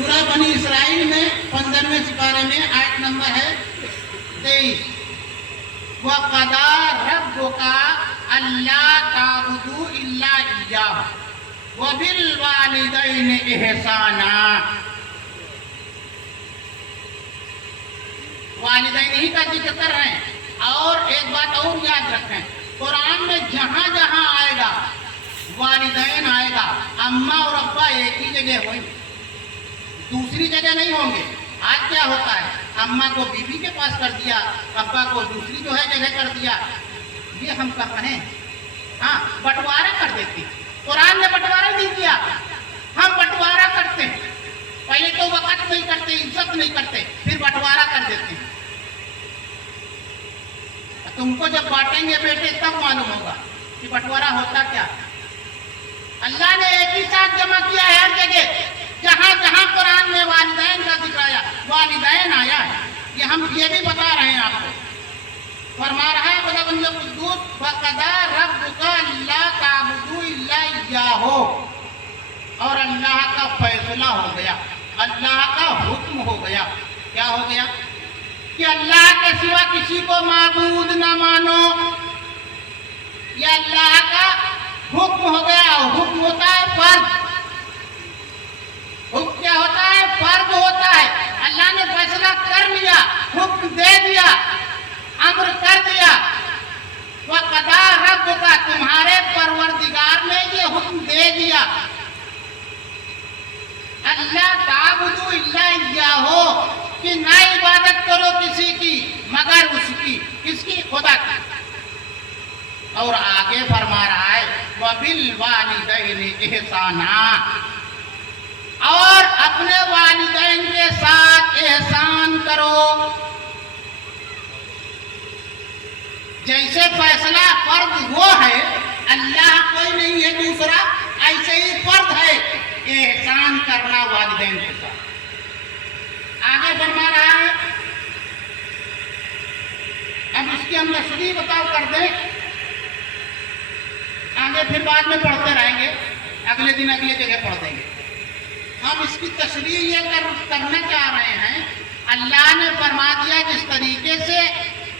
سورہ بنی اسرائیل میں 15ویں سپارے میں آیت نمبر ہے 23 وَقَضَىٰ رَبُّكَ أَلَّا تَعْبُدُوا إِلَّا إِيَّاهُ وَبِالْوَالِدَيْنِ إِحْسَانًا۔ والدین ہی کا ذکر کر رہے ہیں۔ اور ایک بات اور یاد رکھیں، قرآن میں جہاں جہاں آئے گا والدین آئے گا، اماں اور ابا ایک ہی جگہ ہوئیں گے، دوسری جگہ نہیں ہوں گے۔ آج کیا ہوتا ہے، اماں کو بیوی کے پاس کر دیا، ابا کو دوسری جو ہے جگہ کر دیا۔ یہ ہم کر رہے ہیں، ہاں بٹوارا کر دیتے ہیں۔ قرآن نے بٹوارا نہیں کیا، ہم بٹوارا کرتے ہیں۔ پہلے تو وقت نہیں کرتے، عزت نہیں کرتے، پھر بٹوارا کر دیتے ہیں۔ تم کو جب بانٹیں گے بیٹے تب معلوم ہوگا کہ بٹوارا ہوتا کیا۔ اللہ نے ایک ہی ساتھ جمع کیا ہے ہر جگہ، جہاں جہاں قرآن میں والدین کا ذکر آیا، والدین آیا ہے۔ یہ ہم یہ بھی بتا رہے ہیں آپ کو، فرما رہا ہے خدا بندے قدوس وَقَضَىٰ رَبُّكَ أَلَّا تَعْبُدُوا إِلَّا إِيَّاهُ، اور اللہ کا فیصلہ ہو گیا، اللہ کا حکم ہو گیا۔ کیا ہو گیا؟ کہ اللہ کے سوا کسی کو معبود نہ مانو۔ یہ اللہ کا حکم ہو گیا۔ حکم ہوتا ہے فرض۔ حکم کیا ہوتا ہے؟ فرض ہوتا ہے۔ اللہ نے فیصلہ کر لیا، حکم دے دیا، امر کر دیا۔ وَقَضَىٰ رَبُّكَ، تمہارے پروردگار نے یہ حکم دے دیا، اللہ تعبدوا الا اياه، کہ نہ عبادت کرو کسی کی مگر اس کی۔ کس کی؟ خدا کی۔ اور آگے فرما رہا ہے وَبِالْوَالِدَيْنِ إِحْسَانًا، اور اپنے والدین کے ساتھ احسان کرو۔ جیسے فیصلہ فرض وہ ہے، اللہ کوئی نہیں ہے دوسرا، ایسے ہی فرض ہے احسان کرنا والدین کے ساتھ۔ آگے فرما رہا ہے، اب اس کی ہم تشریح بتاؤ کر دیں، آگے پھر بعد میں پڑھتے رہیں گے، اگلے دن اگلے جگہ پڑھ دیں گے۔ ہم اس کی تشریح یہ کرنا چاہ رہے ہیں، اللہ نے فرما دیا جس طریقے سے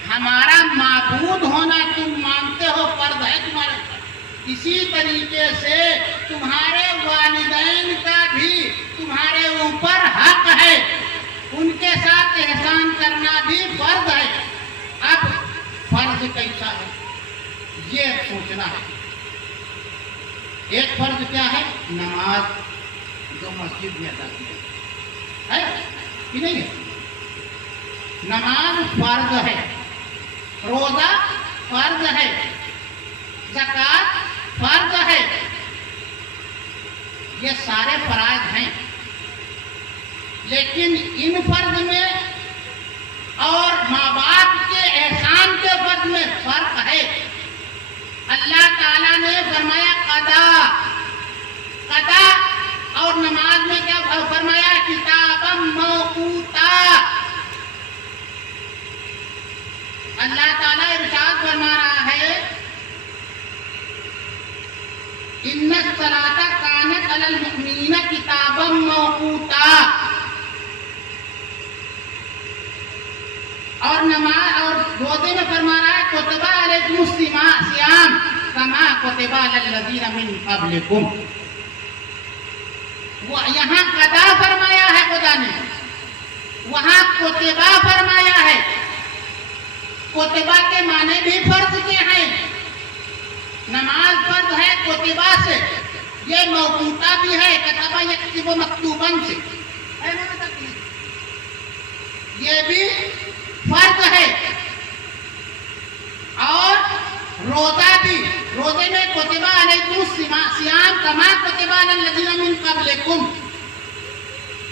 ہمارا معبود ہونا تم مانتے ہو فرض ہے تمہارے اوپر، اسی طریقے سے تمہارے والدین کا بھی تمہارے اوپر حق ہے، ان کے ساتھ احسان کرنا بھی فرض ہے۔ اب فرض کیسا ہے یہ سوچنا ہے۔ ایک فرض کیا ہے؟ نماز جو مسجد میں ادا کی ہے کہ نہیں ہے؟ نماز فرض ہے، روزہ فرض ہے، زکوٰۃ فرض ہے، یہ سارے فرائض ہیں۔ لیکن ان فرض میں اور ماں باپ کے احسان کے فرض میں فرق ہے۔ اللہ تعالیٰ نے فرمایا قضا، قضا، اور نماز میں کیا فرمایا؟ کتابا موقوتا۔ اللہ تعالیٰ ارشاد فرما رہا ہے ان الصلاۃ کانت علی المؤمنین کتابا موقوتا، اور نماز اور روزے میں فرما رہا ہے کتب علیکم الصیام کما کتب علی الذین من قبلکم۔ یہاں قضا فرمایا ہے خدا نے، وہاں کتبہ فرمایا ہے۔ کتبہ کے معنی بھی فرض کے ہیں، نماز فرض ہے کتبہ سے، یہ موقوتا بھی ہے، کتبہ یکتب مکتوباً سے، یہ بھی فرض ہے۔ اور روزہ بھی، روزے میں کتبہ علیکم الصیام کما کتبہ علی الذین من قبلکم،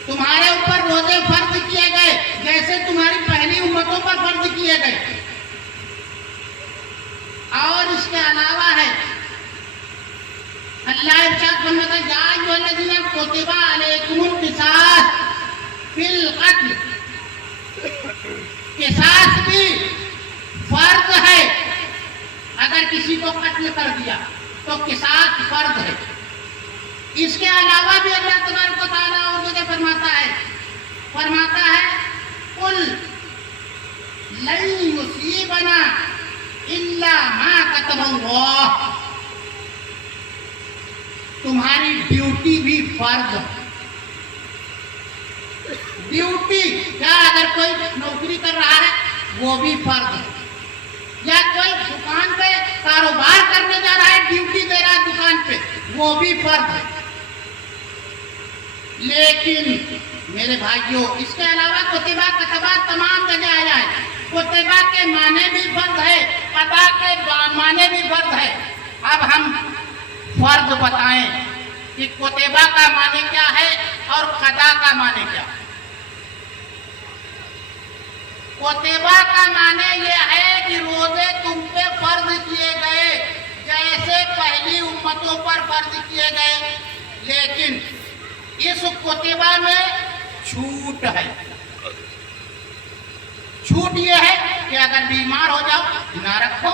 تمہارے اوپر روزے فرض کیے گئے جیسے تمہاری پہلی امتوں پر فرض کیے گئے۔ اور اس کے علاوہ ہے اللہ ارشاد فرماتا ہے یا ایھا الذین کتب علیکم القصاص فی القتل، قصاص بھی فرض ہے، اگر کسی کو قتل کر دیا تو قصاص فرض ہے۔ اس کے علاوہ بھی اللہ تبارک و تعالیٰ اور جگہ فرماتا ہے ड्यूटी, क्या अगर कोई नौकरी कर रहा है वो भी फर्ज है, या कोई दुकान पे कारोबार करने जा रहा है, ड्यूटी दे रहा है दुकान पे, वो भी फर्ज है। लेकिन मेरे भाइयों, इसके अलावा कुतिबा कतबा तमाम जगह आया है। कुतिबा के माने भी फर्ज है, कदा के माने भी फर्ज है। अब हम फर्ज बताएं कि कुतिबा का माने क्या है और कदा का माने क्या है। कुतिबा का माने ये है कि रोजे तुम पे फर्ज किए गए जैसे पहली उम्मतों पर फर्ज किए गए, लेकिन इस कुतिबा में छूट है। छूट ये है कि अगर बीमार हो जाओ ना रखो,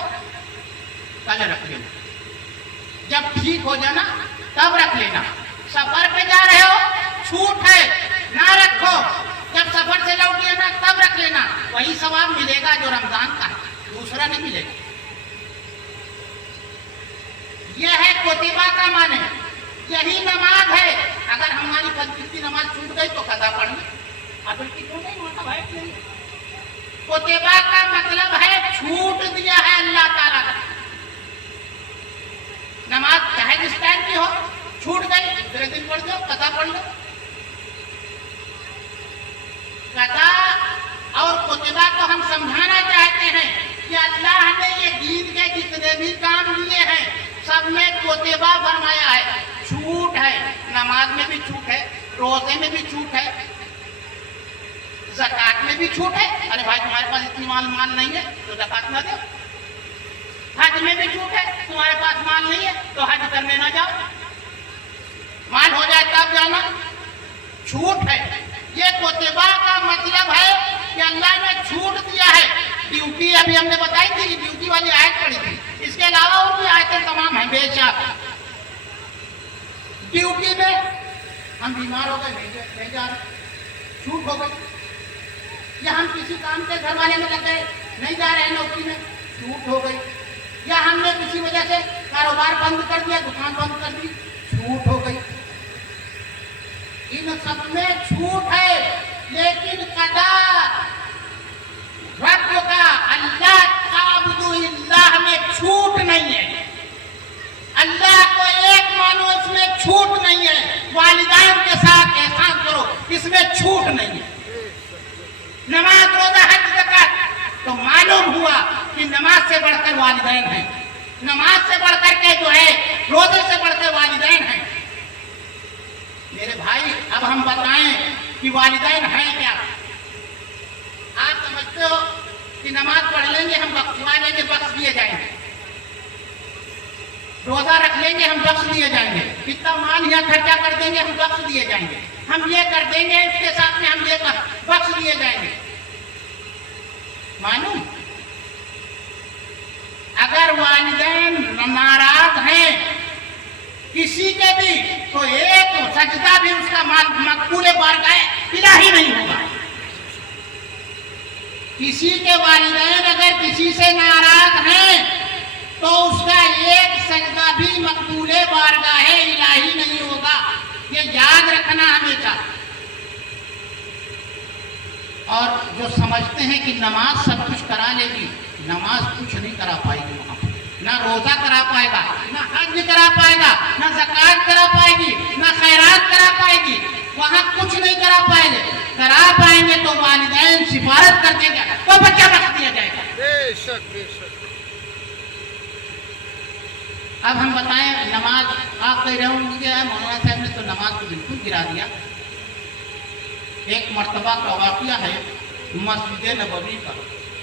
कल रख लेना, जब ठीक हो जाना तब रख लेना। सफर पे जा रहे हो, छूट है, ना रखो, जब सफर से लौट लेना तब रख लेना, वही सवाब मिलेगा जो रमजान का है, दूसरा नहीं मिलेगा। यह है कुतिबा का माने। यही नमाज है, अगर हमारी फजर की नमाज छूट गई तो कदा पढ़ना, अब क्यों नहीं होता भाई। कुतिबा का मतलब है छूट दिया है अल्लाह ताला ने। नमाज चाहे जिस टाइम की हो, छूट गई दूसरे दिन पढ़ जाओ, कदा पढ़ लो। कदा और कुतिबा को हम समझाना चाहते हैं कि अल्लाह ने ये दीन के जितने भी काम लिए हैं सब में कुतिबा फरमाया है। छूट है, नमाज में भी छूट है, रोजे में भी छूट है, ज़कात में भी छूट है। अरे भाई तुम्हारे पास इतनी माल नहीं है तो ज़कात ना दो। हज में भी छूट है, तुम्हारे पास माल नहीं है तो हज करने ना जाओ, माल हो जाए तब जाना। छूट है। ये कुतिबा का मतलब है कि अल्लाह ने छूट दिया है। ड्यूटी अभी हमने बताई थी कि ड्यूटी वाली आयत पड़ी थी, इसके अलावा और भी आयतें तमाम हैं बेशक। ड्यूटी में हम बीमार हो गए, नहीं जा रहे, छूट हो गई। या हम किसी काम से घर वाले में लग गए, नहीं जा रहे नौकरी में, छूट हो गई। या हमने किसी वजह से कारोबार बंद कर दिया, दुकान बंद कर दी, छूट हो गई। इन सब में छूट है, लेकिन कदा रब का अल्लाह ताबुदुल्लाह में छूट नहीं है। अल्लाह को एक मानो, इसमें छूट नहीं है। वालिदैन के साथ एहसान करो, इसमें छूट नहीं है। नमाज रोजा हज ज़कात, तो मालूम हुआ कि नमाज से बढ़कर वालिदैन है, नमाज से बढ़कर के जो है रोजे से बढ़कर वालिदैन है। मेरे भाई, अब हम बताएं कि वालिदैन है क्या। आप समझते हो कि नमाज पढ़ लेंगे हम बख्शवा लेंगे, बख्श दिए जाएंगे, रोजा रख लेंगे हम बख्श दिए जाएंगे, इतना माल यहाँ खर्चा कर देंगे हम बख्श दिए जाएंगे, हम ये कर देंगे इसके साथ में हम ये बख्श दिए जाएंगे। मालूम, अगर वालिदैन नाराज हैं किसी के भी, तो एक सजदा भी उसका मकबूल बारगाह इलाही नहीं होगा। किसी के वालिदैन अगर किसी से नाराज हैं तो उसका एक सजदा भी मकबूल बारगाह इलाही नहीं होगा। ये याद रखना हमेशा। और जो समझते हैं कि नमाज सब कुछ करा लेगी, नमाज कुछ नहीं करा पाएगी वहां पर। ना रोजा करा पाएगा, ना हज करा पाएगा, ना ज़कात करा पाएगी, ना खैरात करा पाएगी, वहां कुछ नहीं करा पाएंगे। करा पाएंगे तो वालिदैन सिफारिश कर देगा तो बच्चा बख्श दिया जाएगा। बेशक बेशक। अब हम बताएं नमाज, आप कह रहे होंगे मौलाना साहब ने तो नमाज को बिल्कुल गिरा दिया। एक मर्तबा का वाक़या है मस्जिद नबवी का।